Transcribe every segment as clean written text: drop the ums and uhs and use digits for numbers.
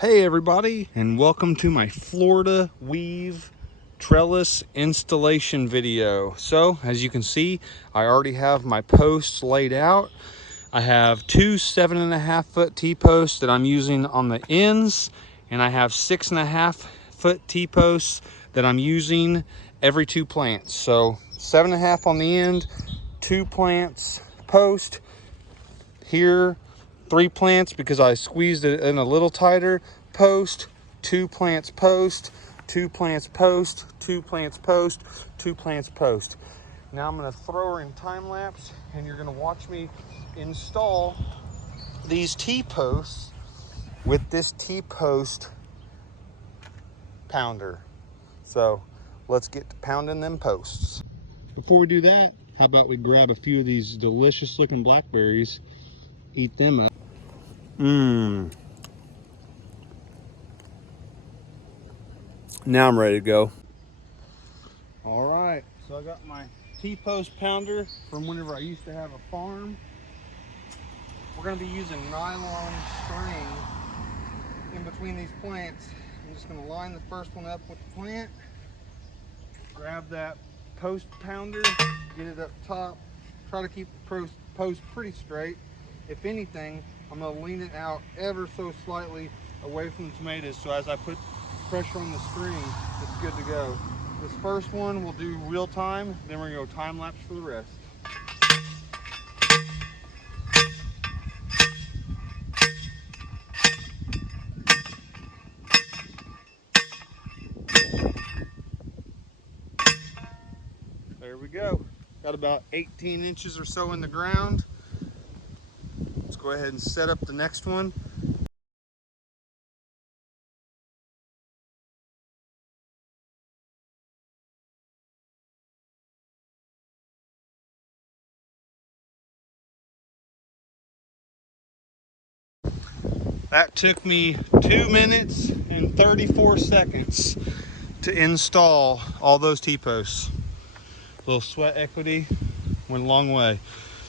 Hey everybody, and welcome to my Florida weave trellis installation video. So as you can see, I already have my posts laid out. I have two 7.5 foot T-posts that I'm using on the ends, and I have 6.5 foot T-posts that I'm using every two plants. So 7.5 on the end, 2 plants post. Here, 3 plants because I squeezed it in a little tighter, post, 2 plants post, 2 plants post, 2 plants post, 2 plants post. Now I'm gonna throw her in time lapse and you're gonna watch me install these T-posts with this T-post pounder. So let's get to pounding them posts. Before we do that, how about we grab a few of these delicious looking blackberries, eat them up. Now I'm ready to go. All right, so I got my T-post pounder from whenever I used to have a farm. We're gonna be using nylon string in between these plants. I'm just gonna line the first one up with the plant, grab that post pounder, get it up top, try to keep the post pretty straight. If anything, I'm gonna lean it out ever so slightly away from the tomatoes, so as I put pressure on the string, it's good to go. This first one we'll do real time, then we're gonna go time lapse for the rest. There we go. Got about 18 inches or so in the ground. Let's go ahead and set up the next one. That took me 2 minutes and 34 seconds to install all those T-posts. A little sweat equity went a long way.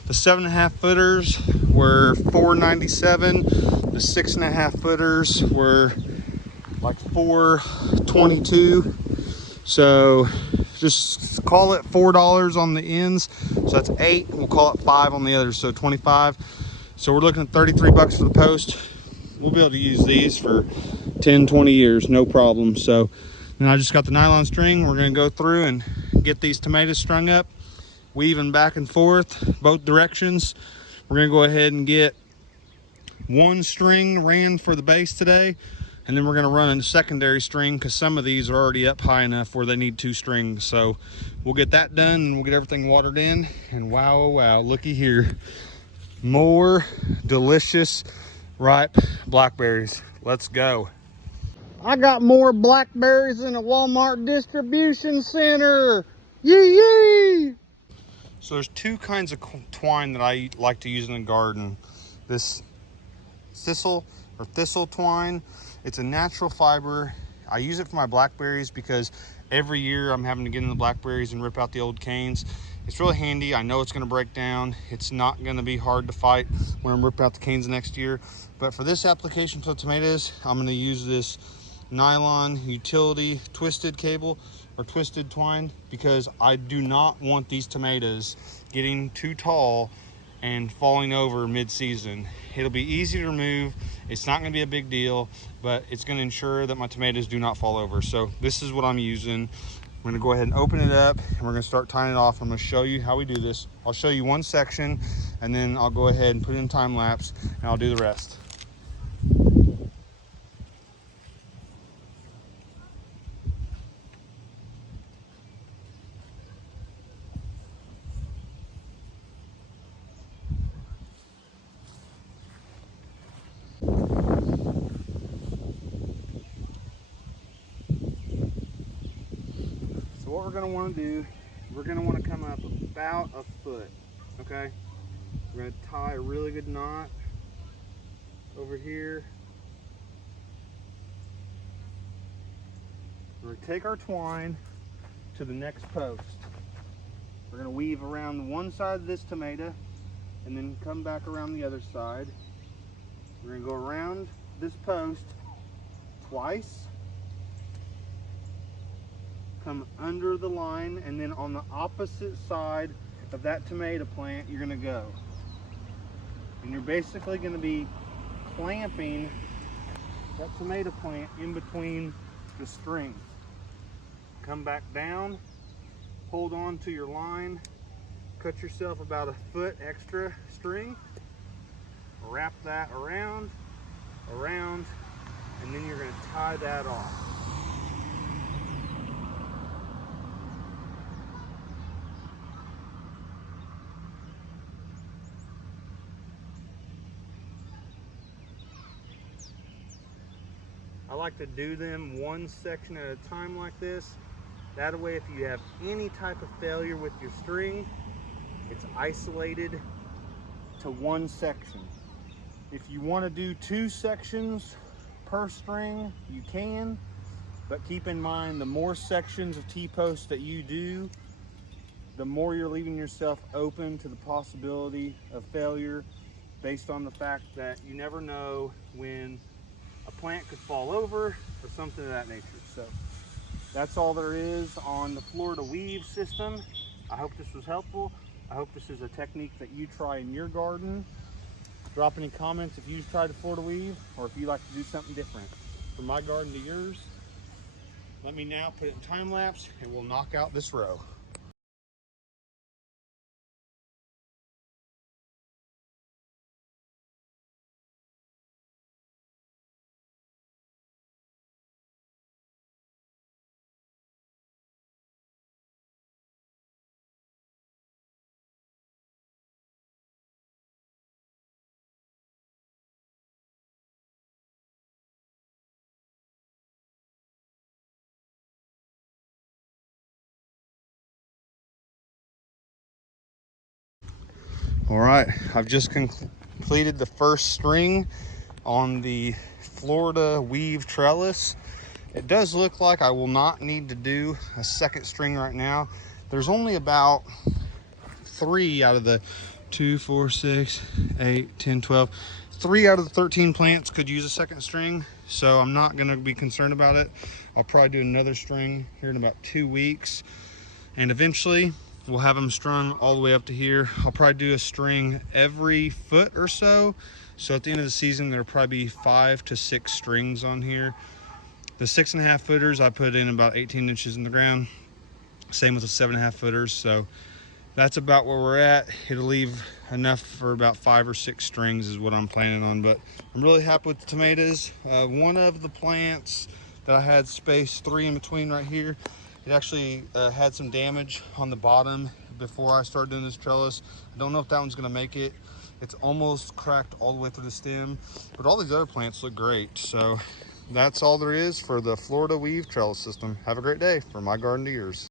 The 7.5 footers were $4.97. The 6.5 footers were like $4.22. So just call it $4 on the ends. So that's 8. We'll call it 5 on the others, so 25. So we're looking at 33 bucks for the post. We'll be able to use these for 10, 20 years, no problem. So then I just got the nylon string. We're gonna go through and get these tomatoes strung up, weaving back and forth, both directions. We're gonna go ahead and get one string ran for the base today, and then we're gonna run a secondary string because some of these are already up high enough where they need 2 strings. So we'll get that done and we'll get everything watered in. And wow, oh wow, looky here. More delicious ripe blackberries. Let's go. I got more blackberries in a Walmart distribution center. Yee yee! So there's 2 kinds of twine that I like to use in the garden. This thistle twine. It's a natural fiber. I use it for my blackberries because every year I'm having to get in the blackberries and rip out the old canes. It's really handy. I know it's going to break down. It's not going to be hard to fight when I'm ripping out the canes next year. But for this application for tomatoes, I'm going to use this nylon utility twisted cable or twisted twine because I do not want these tomatoes getting too tall and falling over mid-season. It'll be easy to remove. It's not going to be a big deal, but it's going to ensure that my tomatoes do not fall over. So this is what I'm using. I'm going to go ahead and open it up and we're going to start tying it off. I'm going to show you how we do this. I'll show you one section and then I'll go ahead and put it in time lapse and I'll do the rest. So what we're going to want to do, we're going to want to come up about a foot, okay? We're going to tie a really good knot over here. We're going to take our twine to the next post. We're going to weave around one side of this tomato and then come back around the other side. We're going to go around this post twice, come under the line, and then on the opposite side of that tomato plant you're going to go. And you're basically going to be clamping that tomato plant in between the strings. Come back down, hold on to your line, cut yourself about a foot extra string, wrap that around, and then you're going to tie that off. I like to do them one section at a time like this. That way, if you have any type of failure with your string, it's isolated to one section. If you want to do 2 sections per string, you can, but keep in mind the more sections of T-posts that you do, the more you're leaving yourself open to the possibility of failure, based on the fact that you never know when a plant could fall over or something of that nature. So that's all there is on the Florida weave system. I hope this was helpful. I hope this is a technique that you try in your garden. Drop any comments if you've tried the Florida weave or if you like to do something different. From my garden to yours, let me now put it in time lapse and we'll knock out this row. All right, I've just completed the first string on the Florida weave trellis. It does look like I will not need to do a second string right now. There's only about 3 out of the 2, 4, 6, 8, 10, 12. 3 out of the 13 plants could use a second string, so I'm not gonna be concerned about it. I'll probably do another string here in about 2 weeks, and eventually we'll have them strung all the way up to here. I'll probably do a string every foot or so. So at the end of the season, there'll probably be 5 to 6 strings on here. The 6.5 footers, I put in about 18 inches in the ground. Same with the 7.5 footers. So that's about where we're at. It'll leave enough for about 5 or 6 strings is what I'm planning on. But I'm really happy with the tomatoes. One of the plants that I had spaced 3 in between right here, it actually had some damage on the bottom before I started doing this trellis. I don't know if that one's gonna make it. It's almost cracked all the way through the stem, but all these other plants look great. So that's all there is for the Florida weave trellis system. Have a great day. From my garden to yours.